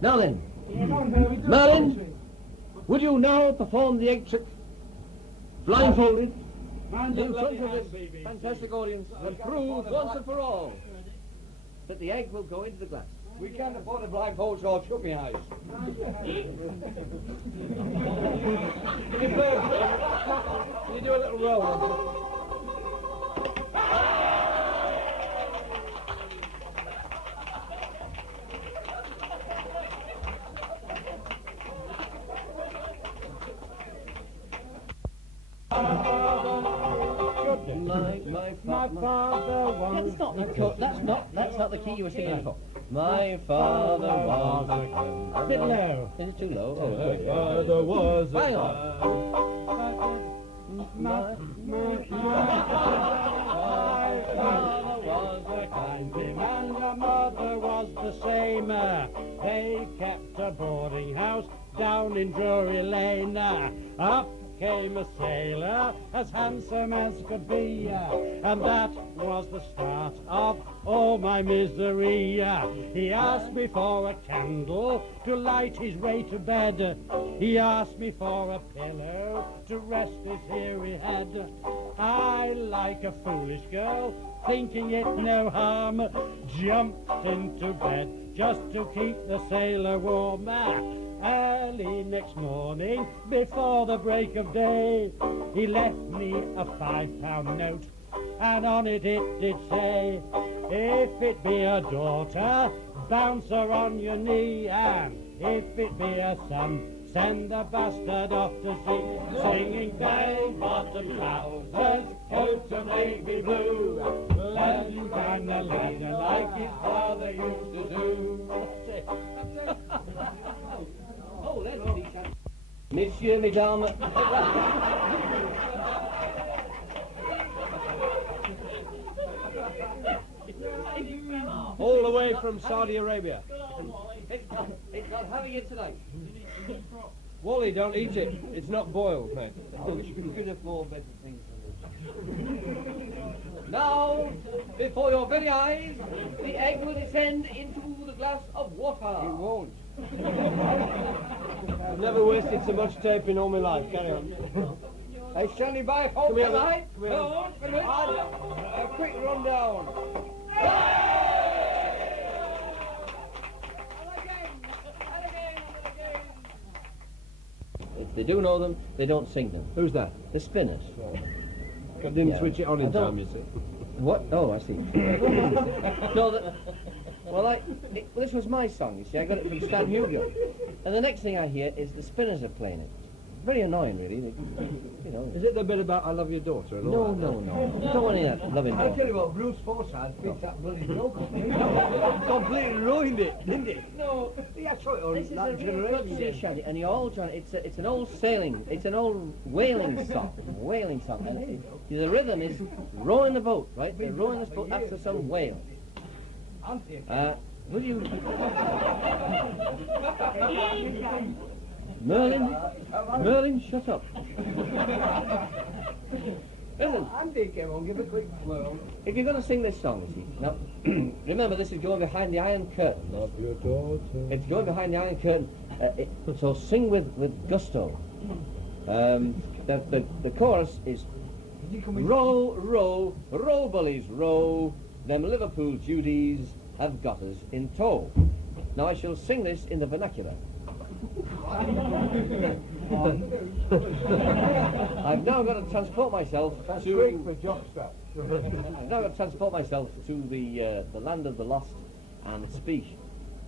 Now then, Merlin, would you now perform the egg trick, blindfolded, in front of this fantastic audience, and prove once and for all that the egg will go into the glass? We can't afford a blindfold, so I'll shut my eyes. Can you do a little roll? My father was... That's not the key you were singing before. My father was a... A bit low. Is it too low? Oh, my father was Hang a... on. My father was a kindly man, my mother was the same. They kept a boarding house down in Drury Lane. Up came a sailor as handsome as could be, and that was the start of all my misery. He asked me for a candle to light his way to bed. He asked me for a pillow to rest his weary head. I, like a foolish girl, thinking it no harm, jumped into bed just to keep the sailor warm. Early next morning, before the break of day, he left me a £5 note, and on it did say, if it be a daughter, bounce her on your knee, and if it be a son, send the bastard off to sea. Singing bell-bottom trousers, coat of navy blue, learning kind of ladder like his father used to do. Oh, that's easy, son. Monsieur, mesdames. All the way from Saudi Arabia. It's not having it tonight. Wally, don't eat it. It's not boiled, mate. I wish we could afford better things than this. Now, before your very eyes, the egg will descend into the glass of water. It won't. I've never wasted so much tape in all my life. Carry on. Hey, standing by, folks, Come here, tonight. come here. A quick rundown. If they do know them, they don't sing them. Who's that? The Spinners. I didn't Yeah. switch it on in I don't- time, you see. What? Oh, I see. No, well, this was my song, you see. I got it from Stan Hugo. And the next thing I hear is the Spinners are playing it. Very annoying, really. You know. Is it the bit about I love your daughter and all No, that? no. Don't want any of that loving I tell daughter. you what, Bruce Forsyth picked that bloody joke up. Completely ruined it, didn't it? No, he had saw it on This is a that real good sea generation. shanty, and you're all trying. It's an old sailing. It's an old whaling song. Whaling song. And the rhythm is rowing the boat, right? They're rowing this boat after some whale. Will you, Merlin, shut up. Listen, Andy came on, give a quick whirl. if you're going to sing this song, you see, now, remember this is going behind the iron curtain. Love your daughter. It's going behind the iron curtain, so sing with gusto. The chorus is row, row, row, bullies, row, them Liverpool Judies have got us in tow. Now I shall sing this in the vernacular. I've now got to transport myself That's to... great for jockstrap. I've now got to transport myself to the land of the lost and speak.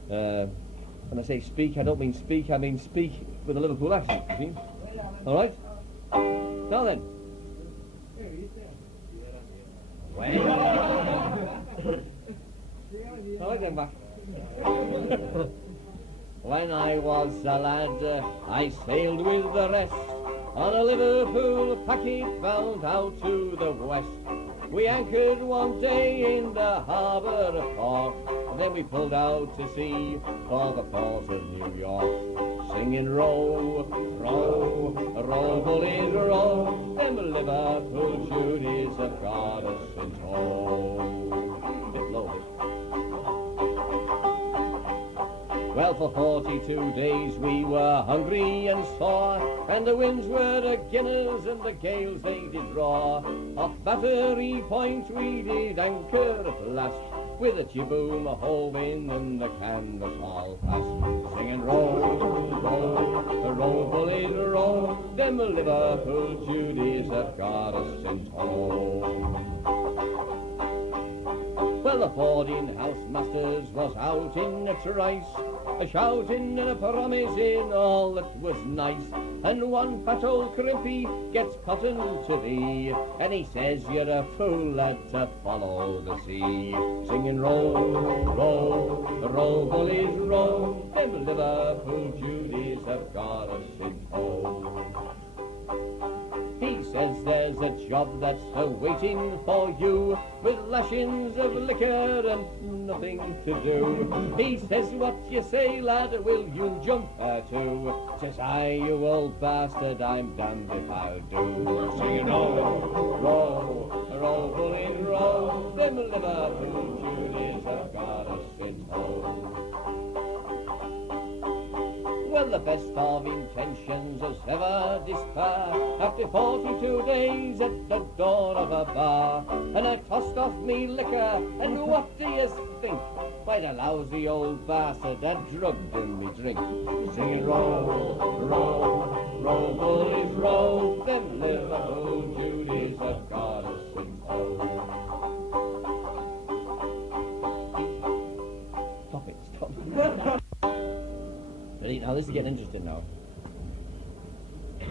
When I say speak, I don't mean speak, I mean speak with a Liverpool accent, you see? All right? Now then. All right then, back. When I was a lad, I sailed with the rest on a Liverpool packet bound out to the west. We anchored one day in the harbour of Cork, and then we pulled out to sea for the port of New York, singing row, row, row, bullies, row, them Liverpool Judies have got us in tow. Bit low. Well, for 42 days we were hungry and sore, and the winds were against us and the gales they did roar. Off Battery Point we did anchor at last, with a jib-boom hove in and the canvas all fast. Singing row, row, row, bullies row, them Liverpool Judies have got us in tow. Well, the boarding house masters was out in a trice, a shouting and a promising all that was nice. And one fat old crimpy gets cotton to thee, and he says you're a fool lad to follow the sea. Singing row, row, row, bullies row, them Liverpool Judies have got us in tow. He says there's a job that's waiting for you, with lashings of liquor and nothing to do. He says, what you say, lad, will you jump to? Says I, you old bastard, I'm damned if I'll do. Singing row, row, row, bullies row, them Liverpool Judies have got us in tow. Well, the best of intentions as ever despair, after 42 days at the door of a bar. And I tossed off me liquor, and what do you think? Why, the lousy old bastard had drugged in me drink. Singing row, row, row, bullies row, them Liverpool Judies have got us in tow. Stop it, stop. Ready? Now this is getting interesting now.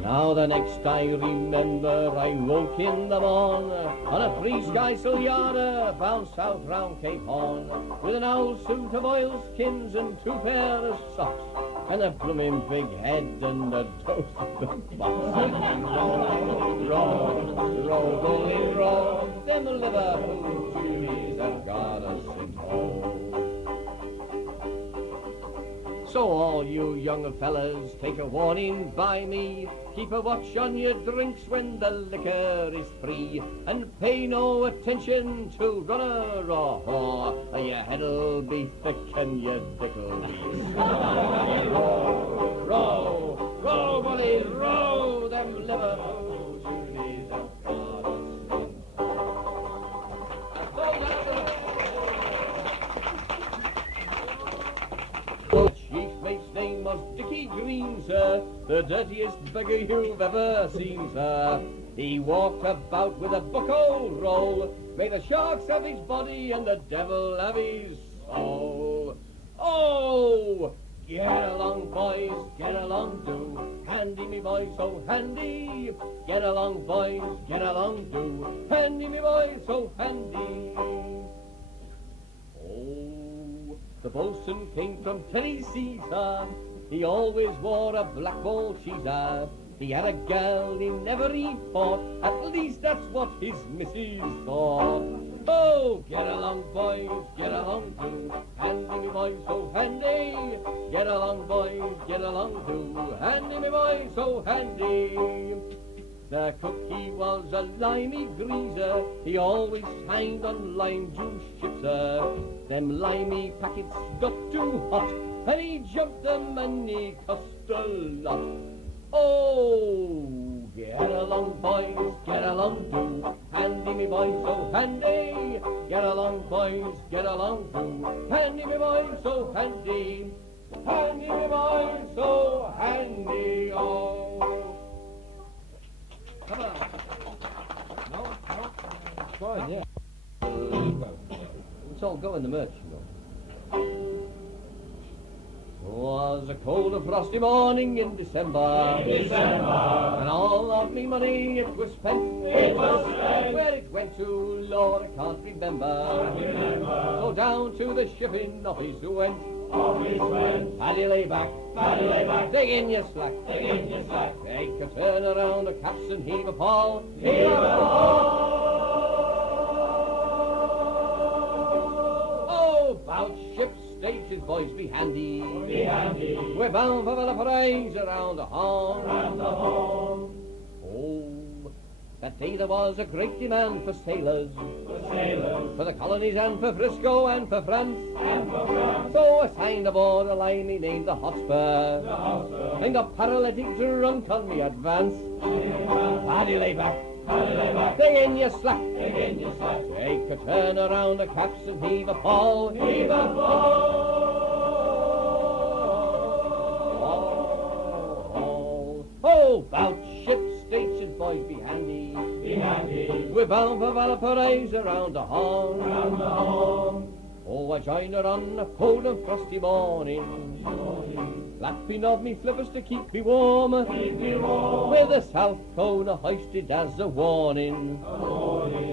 Now the next I remember, I woke in the morn on a three-skysail yarder bound south round Cape Horn, with an owl suit of oilskins and 2 pairs of socks, and a blooming big head and a dose of the box. Row, row, bullies row, them Liverpool Judies have got us in tow. So all you young fellas, take a warning by me. Keep a watch on your drinks when the liquor is free, and pay no attention to runner or whore, or your head'll be thick and your dick'll be sore. Row, row, row, bullies row, them Liverpool Judies have got us in tow. The chief mate's name was Dickie Green, sir, the dirtiest beggar you've ever seen, sir. He walked about with a bucko roll, may the sharks have his body and the devil have his soul. Oh, get along, boys, get along, do. Handy me, boys, so handy. Get along, boys, get along, do. Handy me, boys, so handy. Oh, the boatswain came from Tennessee, sir. He always wore a black ball cheeser. He had a girl in every port, at least that's what his missus thought. Oh, get along, boys, get along, do. Handy me, boys, so handy. Get along, boys, get along, do. Handy me, boys, so handy. The cook, he was a limey greaser. He always signed on lime juice ships, sir. Them limey packets got too hot, and he jumped them and he cost a lot. Oh, get along, boys, get along, do. Handy me, boys, so handy. Get along, boys, get along, do. Handy me, boys, so handy. Handy me, boys, so handy, oh. Come on. No. Fine, yeah. It's all go in the merch, you know. It was a cold and frosty morning in December. And all of me money it was spent. Where it went to, Lord, I can't remember. So down to the shipping office went. Paddy lay back, dig in your slack, Take a turn around the caps and heave a paw, Oh, about ship's stages, boys, be handy, We're bound for Valparaiso around the horn, Oh, that day there was a great demand for sailors, for the colonies and for Frisco and for France. So I signed aboard a line he named the Hotspur, and got paralytic drunk on me advance. Paddy lay back, dig in your slack, take a turn around the caps and heave a pawl, Oh, bout ship stations, boys, be handy. We're bound for Valparaiso around the Horn. Oh, I joined her on a cold and frosty morning, lapping of me flippers to keep me warm, with the South Cone hoisted as a warning,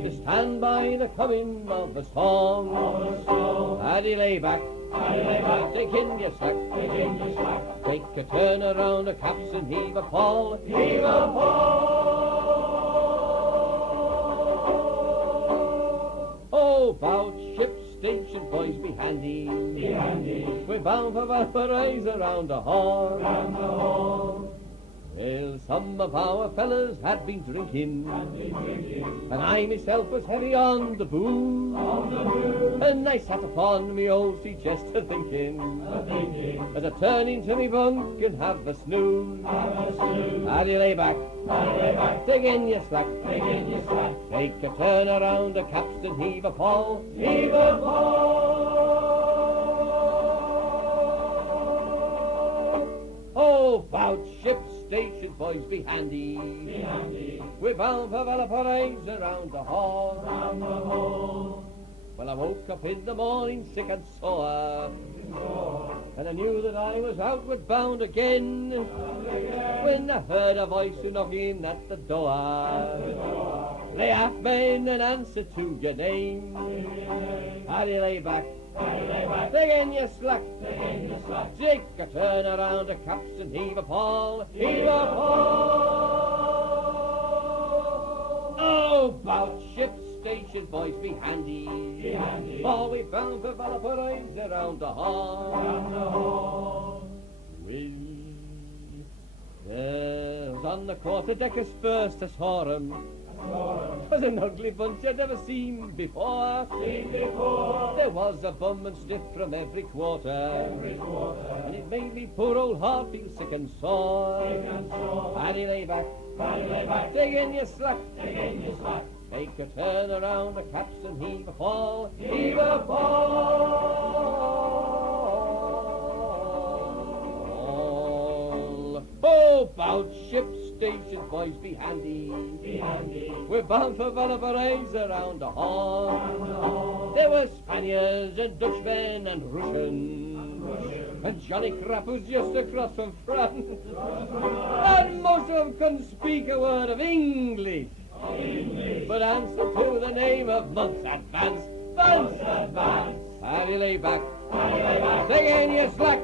to stand by the coming of the storm. Paddy lay back, take in your slack, take a turn around the caps and heave a pawl, Oh, bout ship station, boys, be handy. We're bound for Valparaiso around the Horn. Well, some of our fellas had been drinking, and I myself was heavy on the booze. And I sat upon me old sea chest a-thinking, as I turn into me bunk and have a snooze. Paddy lay back, dig in your slack, take a turn around the caps and heave a pawl, Oh, bout ship station, boys, be handy. We're bound for Valparaiso around the Horn. Well, I woke up in the morning sick and sore, and I knew that I was outward bound again, when I heard a voice knocking at the door. Lay aft, men, and answer to your name. Paddy lay back, dig in your slack, take a turn around the caps and heave a pawl, Oh, bout ship station, boys, be handy. For we bound for Valparaiso around the Horn. There was on the quarter-decker's first I saw 'em. Was an ugly bunch I'd never seen before. There was a bum and stiff from every quarter, and it made me poor old heart feel sick and sore. Paddy lay back, dig in your slack, take a turn around the caps and heave a pawl, Oh, bout ship station, boys, be handy. We're bound for Valparaiso around the Horn. There were Spaniards and Dutchmen and Russians, and Johnny Crap was just across from France. And most of them couldn't speak a word of English, but answer to the name of Months Advance. Paddy lay back, dig in your slack,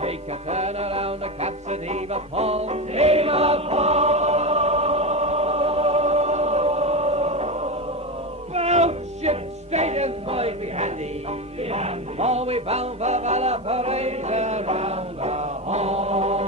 take a turn around the caps and heave a pawl, Bout ship stations, boys, be handy. For we bound for Valparaiso around the Horn.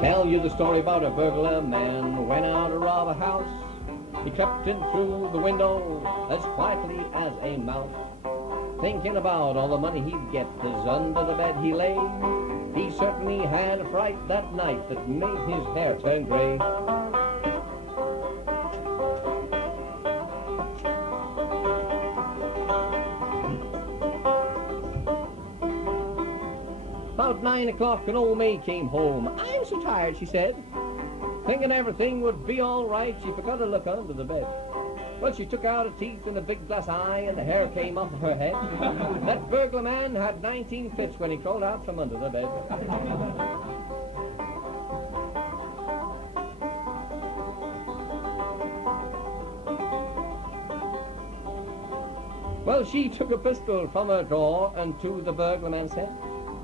Tell you the story about a burglar man who went out to rob a house. He crept in through the window as quietly as a mouse, thinking about all the money he'd get as under the bed he lay. He certainly had a fright that night that made his hair turn gray. About 9 o'clock, an old maid came home. "I'm so tired," she said. Thinking everything would be all right, she forgot to look under the bed. Well, she took out her teeth and a big glass eye, and the hair came off of her head. That burglar man had 19 fits when he crawled out from under the bed. Well, she took a pistol from her drawer and to the burglar man said,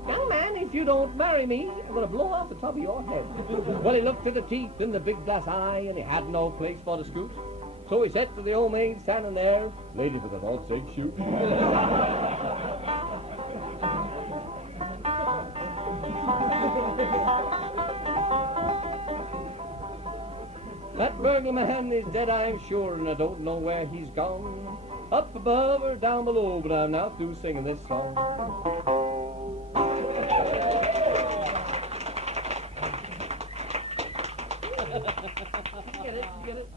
"Young man, if you don't marry me, I'm going to blow off the top of your head." Well, he looked at the teeth and the big glass eye, and he had no place for the scoot. So he said to the old maid standing there, "Lady, for the Lord's sake, shoot." That burglar man is dead, I'm sure, and I don't know where he's gone. Up above or down below, but I'm now through singing this song. Get it?